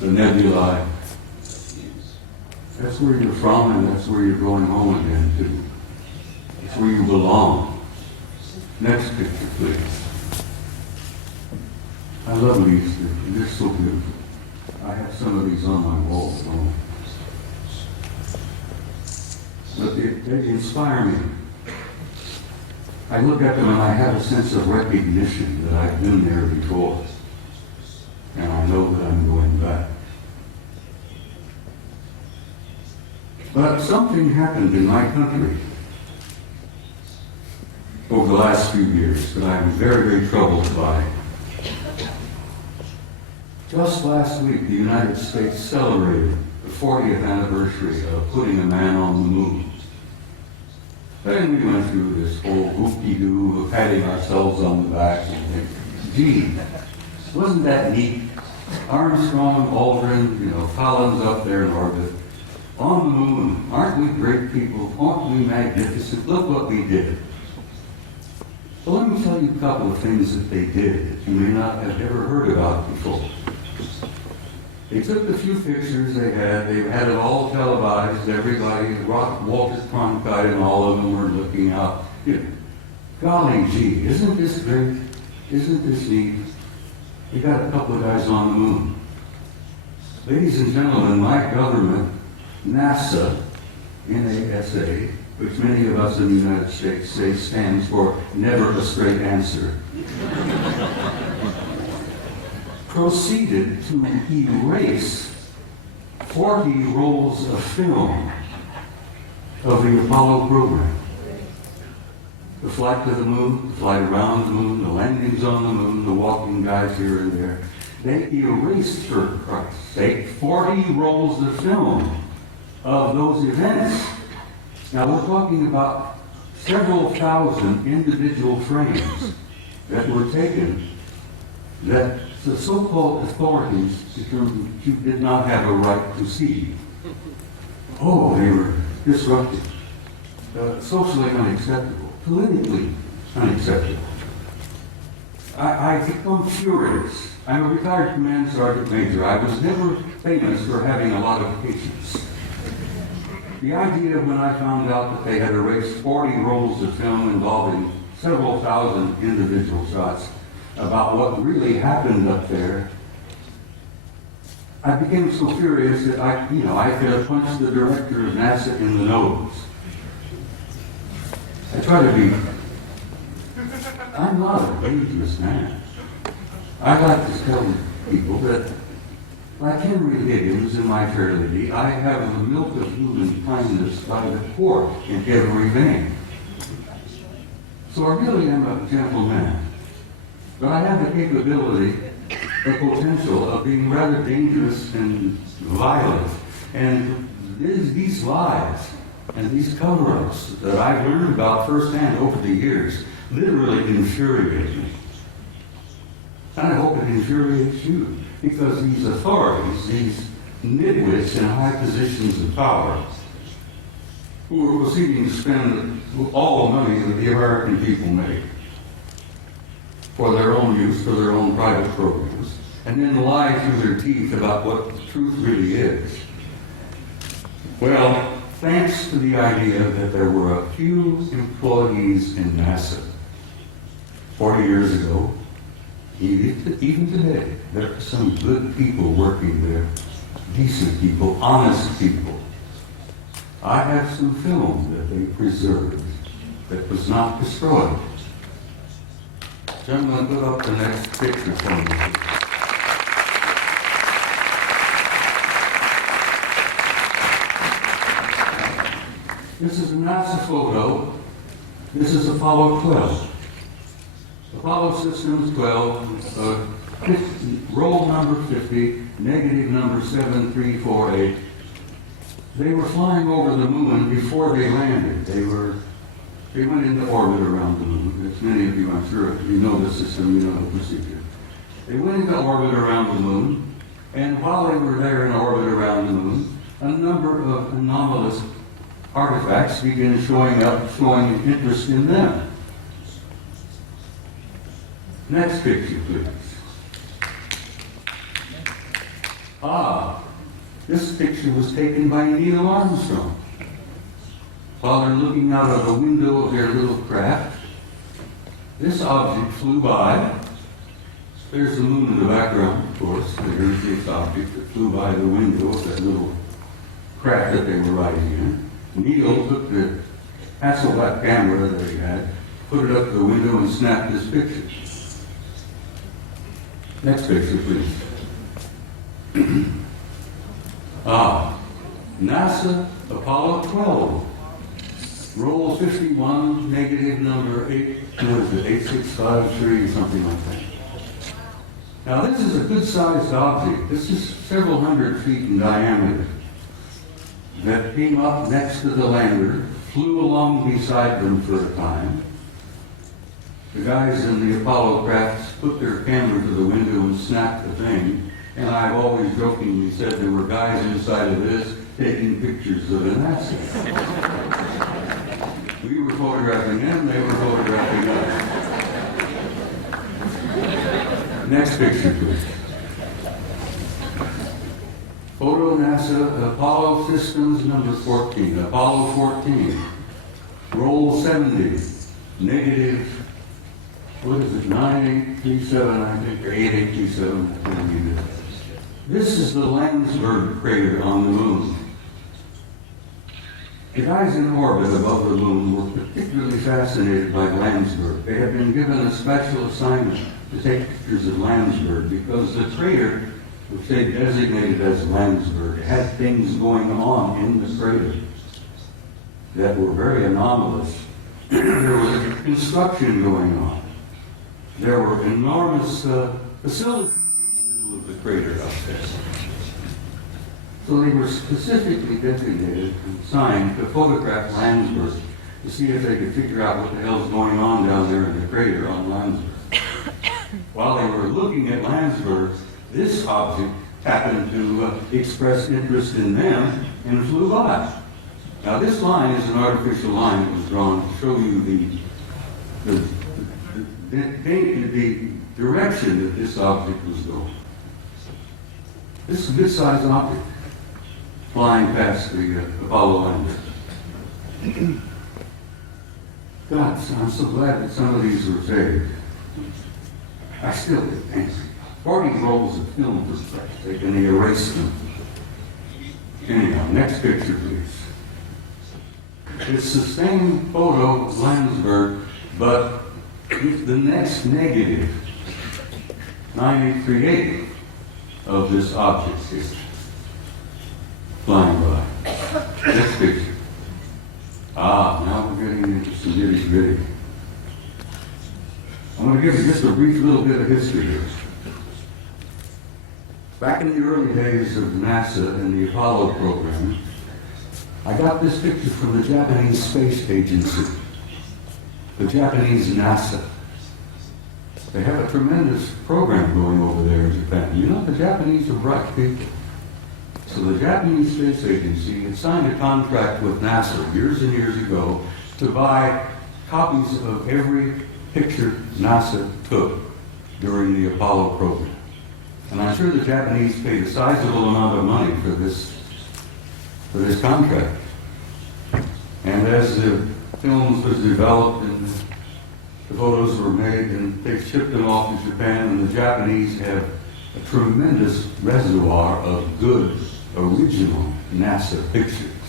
the nebulae. That's where you're from, and that's where you're going home again to. It's where you belong. Next picture, please. I love these. They're so beautiful. I have some of these on my wall at home. But they inspire me. I look at them and I have a sense of recognition that I've been there before. And I know that I'm going back. But something happened in my country over the last few years that I'm very, very troubled by. Just last week, the United States celebrated the 40th anniversary of putting a man on the moon. Then we went through this whole whoop-de-doo of patting ourselves on the back and thinking, gee, wasn't that neat? Armstrong, Aldrin, Collins up there in orbit. On the moon, aren't we great people? Aren't we magnificent? Look what we did. Well, let me tell you a couple of things that they did that you may not have ever heard about before. They took the few pictures they had it all televised, everybody, Walter Cronkite and all of them were looking out. Golly gee, isn't this great? Isn't this neat? We got a couple of guys on the moon. Ladies and gentlemen, my government, NASA, NASA, which many of us in the United States say stands for never a straight answer, proceeded to erase 40 rolls of film of the Apollo program. The flight to the moon, the flight around the moon, the landings on the moon, the walking guys here and there. They erased, for Christ's sake, 40 rolls of film of those events. Now we're talking about several thousand individual frames that were taken that the so-called authorities determined you did not have a right to see. Oh, they were disruptive, socially unacceptable, politically unacceptable. I become furious. I'm a retired command sergeant major. I was never famous for having a lot of patience. The idea when I found out that they had erased 40 rolls of film involving several thousand individual shots about what really happened up there, I became so furious that I could have punched the director of NASA in the nose. I try to be, I'm not a dangerous man. I like to tell people that, like Henry Deacon in my Fair Lady, I have the milk of human kindness by the quart in every vein. So I really am a gentle man. But I have the capability, the potential of being rather dangerous and violent. And these lies and these cover-ups that I've learned about firsthand over the years literally infuriate me. And I hope it infuriates you, because these authorities, these nitwits in high positions of power, who are proceeding to spend all the money that the American people make for their own use, for their own private programs, and then lie through their teeth about what the truth really is. Well, thanks to the idea that there were a few employees in NASA 40 years ago, even today, there are some good people working there, decent people, honest people. I have some film that they preserved that was not destroyed. Gentlemen, put up the next picture for me. This is a NASA photo. This is Apollo 12. Apollo Systems 12, roll number 50, negative number 7348. They were flying over the moon before they landed. They went into orbit around the moon. As many of you, I'm sure, if you know the system, you know the procedure. They went into orbit around the moon, and while they were there in orbit around the moon, a number of anomalous artifacts began showing up, showing interest in them. Next picture, please. Ah, this picture was taken by Neil Armstrong. While they're looking out of the window of their little craft, this object flew by. There's the moon in the background, of course. There's this object that flew by the window of that little craft that they were riding in. Neil took the Hasselblad camera that he had, put it up to the window, and snapped this picture. Next picture, please. NASA Apollo 12. Roll 51, negative number 8, what is it, 8653 or something like that. Now this is a good-sized object. This is several hundred feet in diameter that came up next to the lander, flew along beside them for a time. The guys in the Apollo crafts put their camera to the window and snapped the thing, and I've always jokingly said there were guys inside of this taking pictures of the NASA. We were photographing them, they were photographing us. Next picture, please. Photo NASA Apollo Systems number 14, Apollo 14. Roll 70, negative, what is it, 9837, I think, or 8827. This is the Landsberg crater on the moon. The guys in orbit above the moon were particularly fascinated by Landsberg. They had been given a special assignment to take pictures of Landsberg because the crater, which they designated as Landsberg, had things going on in the crater that were very anomalous. There was construction going on. There were enormous facilities in the middle of the crater up there. So they were specifically designated and assigned to photograph Landsberg to see if they could figure out what the hell's going on down there in the crater on Landsberg. While they were looking at Landsberg, this object happened to express interest in them and flew by. Now this line is an artificial line that was drawn to show you the direction that this object was going. This is a good-sized object flying past the Apollo lander. God, I'm so glad that some of these were saved. I still get angry. 40 rolls of film was plastic and they erased them. Anyhow, next picture, please. It's the same photo of Landsberg, but with the next negative, 9838 of this object here, flying by. Next picture. Now we're getting into some nitty-gritty. I'm going to give you just a brief little bit of history here. Back in the early days of NASA and the Apollo program, I got this picture from the Japanese Space Agency, the Japanese NASA. They have a tremendous program going over there in Japan. You know, the Japanese are bright people. So the Japanese Space Agency had signed a contract with NASA years and years ago to buy copies of every picture NASA took during the Apollo program. And I'm sure the Japanese paid a sizable amount of money for this contract. And as the films was developed and the photos were made and they shipped them off to Japan, and the Japanese have a tremendous reservoir of good original NASA pictures.